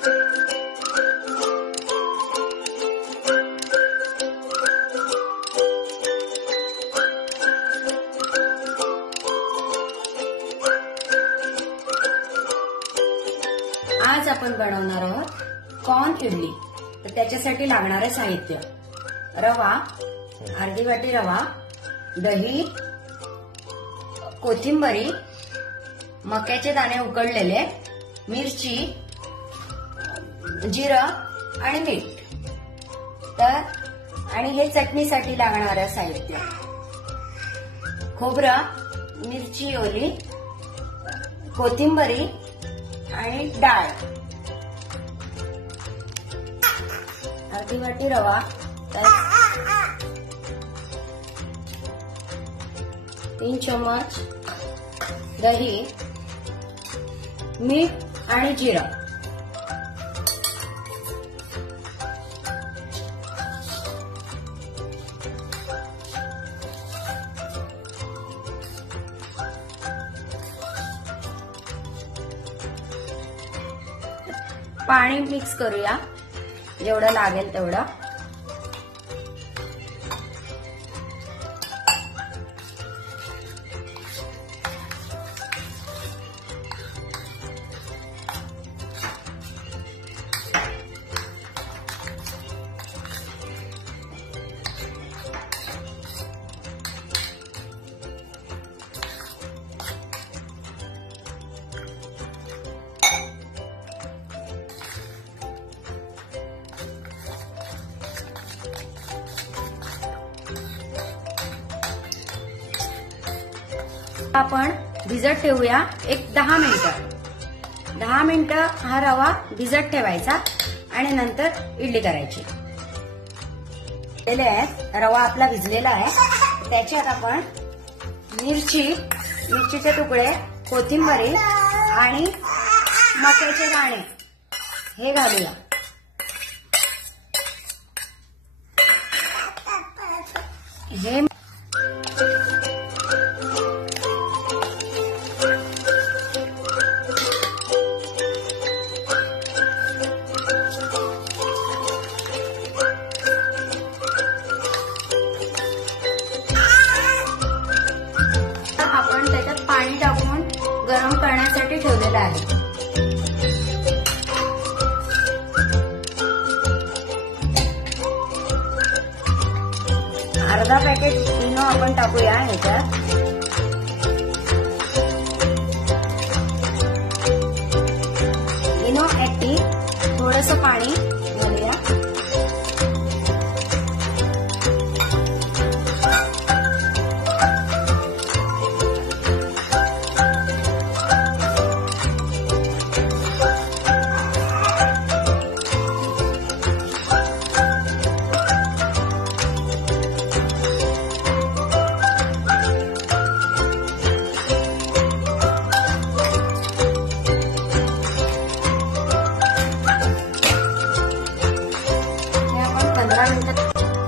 आज आपण बनवणार आहोत कॉर्न इडली। तर त्याच्यासाठी लागणारे साहित्य: रवा, अर्धी वाटी रवा, दही, कोथिंबरी, मक्याचे दाणे उकडलेले, मिरची, जिरं आणि मीठ। तर आणि हे चटणीसाठी लागणारं साहित्य: खोबरं, मिरची ओली, कोथिंबरी आणि डाळ, अर्धी वाटी रवा, 3 चम्मच दही, मीठ आणि जिरं। पाणी मिक्स करूया जेवढं लागेल तेवढं। आपण भिजत ठेवूया एक 10 मिनिटं। 10 मिनिटं हा रवा भिजत ठेवायचा आणि नंतर इडली करायची। रवा आपला भिजलेला आहे। त्याच्यात आपण मिरचीचे तुकडे, कोथिंबरी आणि मक्याचे दाणे हे घालूया। हे आपण त्याच्यात पाणी टाकून गरम करण्यासाठी ठेवलेलं आहे। अर्धा पॅकेट इनो आपण टाकूया ह्याच्यात। इनो ऍक्टी थोडंसं पाणी घालूया।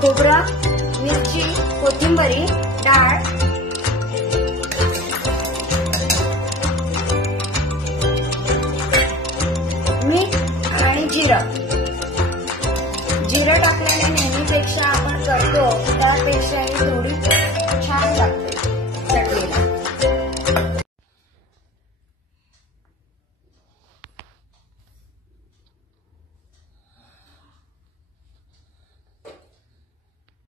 खोबरं, मिरची, कोथिंबरी, डाळ, मीठ आणि जिरं। जिरं टाकल्याने नेहमीपेक्षा आपण करतो त्यापेक्षा थोडी